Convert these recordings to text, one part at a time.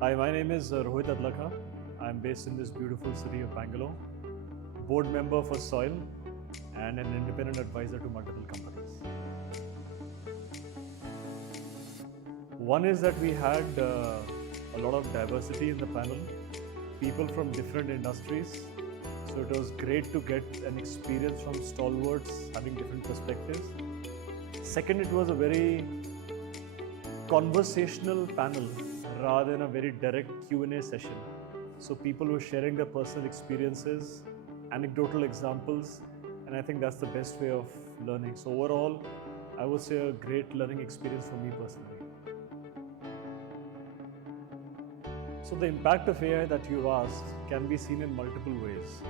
Hi, my name is Rohit Adhlaka. I'm based in this beautiful city of Bangalore, board member for Soil, and an independent advisor to multiple companies. One is that we had a lot of diversity in the panel, people from different industries. So it was great to get an experience from stalwarts having different perspectives. Second, it was a very conversational panel rather than a very direct Q&A session. So people were sharing their personal experiences, anecdotal examples, and I think that's the best way of learning. So overall, I would say a great learning experience for me personally. So the impact of AI that you asked can be seen in multiple ways.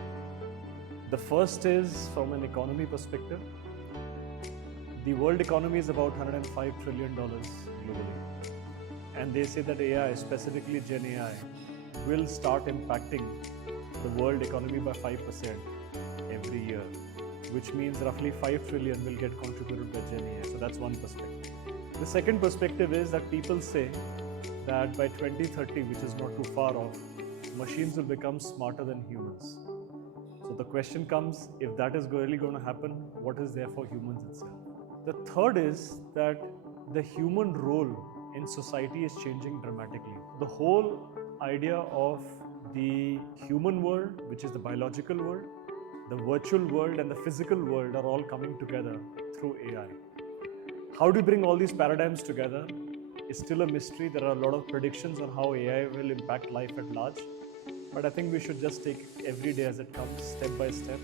The first is from an economy perspective. The world economy is about $105 trillion globally. And they say that AI, specifically Gen AI, will start impacting the world economy by 5% every year, which means roughly 5 trillion will get contributed by Gen AI. So that's one perspective. The second perspective is that people say that by 2030, which is not too far off, machines will become smarter than humans. So the question comes, if that is really going to happen, what is there for humans itself? The third is that the human role in society is changing dramatically. The whole idea of the human world, which is the biological world, the virtual world and the physical world are all coming together through AI. How do you bring all these paradigms together is still a mystery. There are a lot of predictions on how AI will impact life at large. But I think we should just take every day as it comes, step by step,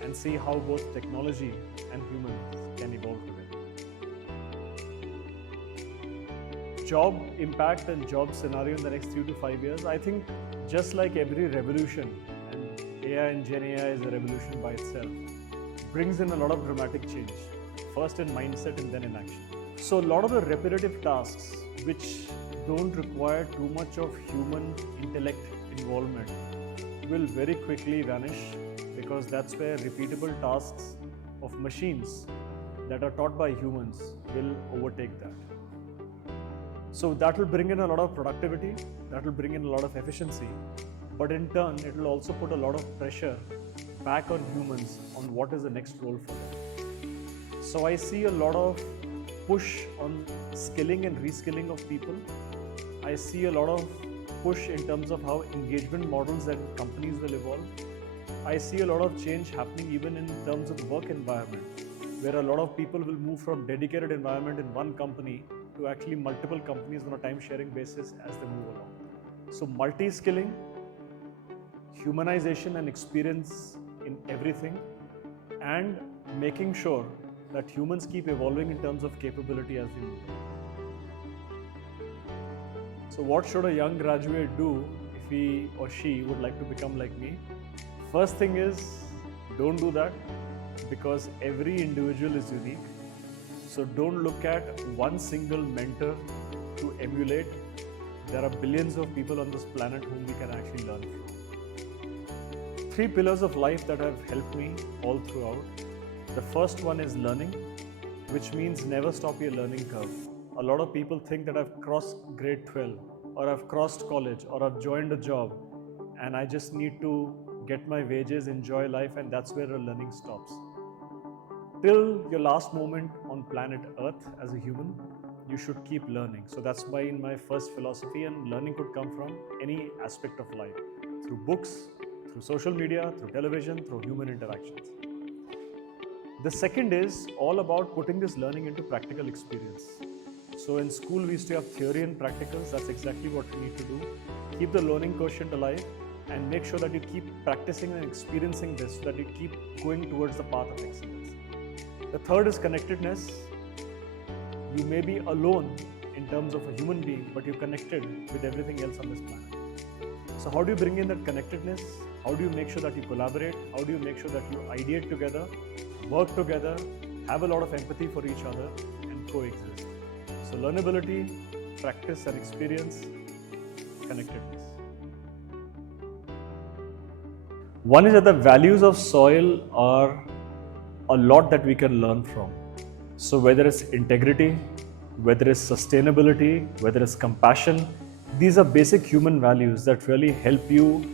and see how both technology and humans can evolve together. Job impact and job scenario in the next 3 to 5 years, I think just like every revolution, and AI and Gen AI is a revolution by itself, brings in a lot of dramatic change, first in mindset and then in action. So a lot of the repetitive tasks which don't require too much of human intellect involvement will very quickly vanish, because that's where repeatable tasks of machines that are taught by humans will overtake that. So that will bring in a lot of productivity, that will bring in a lot of efficiency, but in turn it will also put a lot of pressure back on humans on what is the next role for them. So I see a lot of push on skilling and reskilling of people. I see a lot of push in terms of how engagement models and companies will evolve. I see a lot of change happening even in terms of the work environment, where a lot of people will move from dedicated environment in one company to actually multiple companies on a time-sharing basis as they move along. So multi-skilling, humanization and experience in everything, and making sure that humans keep evolving in terms of capability as we move along. So what should a young graduate do if he or she would like to become like me? First thing is, don't do that, because every individual is unique. So don't look at one single mentor to emulate. There are billions of people on this planet whom we can actually learn from. 3 pillars of life that have helped me all throughout. The first one is learning, which means never stop your learning curve. A lot of people think that I've crossed grade 12 or I've crossed college or I've joined a job and I just need to get my wages, enjoy life, and that's where the learning stops. Till your last moment on planet Earth as a human, you should keep learning. So that's why in my first philosophy, and learning could come from any aspect of life, through books, through social media, through television, through human interactions. The second is all about putting this learning into practical experience. So in school, we used to have theory and practicals. That's exactly what we need to do. Keep the learning quotient alive and make sure that you keep practicing and experiencing this so that you keep going towards the path of excellence. The third is connectedness. You may be alone in terms of a human being, but you're connected with everything else on this planet. So how do you bring in that connectedness? How do you make sure that you collaborate? How do you make sure that you ideate together, work together, have a lot of empathy for each other, and coexist? So learnability, practice and experience, connectedness. One is that the values of soil are a lot that we can learn from. So whether it's integrity, whether it's sustainability, whether it's compassion, These are basic human values that really help you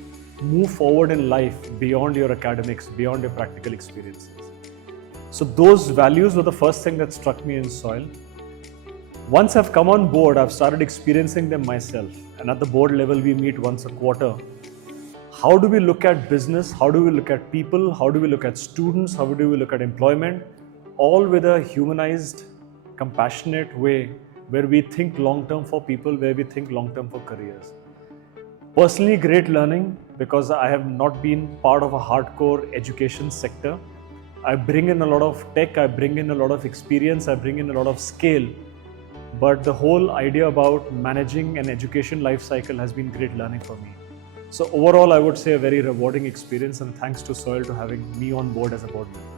move forward in life beyond your academics, beyond your practical experiences. So those values were the first thing that struck me in soil. Once I've come on board, I've started experiencing them myself. And at the board level, we meet once a quarter. How do we look at business? How do we look at people? How do we look at students? How do we look at employment? All with a humanized, compassionate way where we think long-term for people, where we think long-term for careers. Personally, great learning because I have not been part of a hardcore education sector. I bring in a lot of tech, I bring in a lot of experience, I bring in a lot of scale. But the whole idea about managing an education life cycle has been great learning for me. So overall, I would say a very rewarding experience, and thanks to Soil to having me on board as a board member.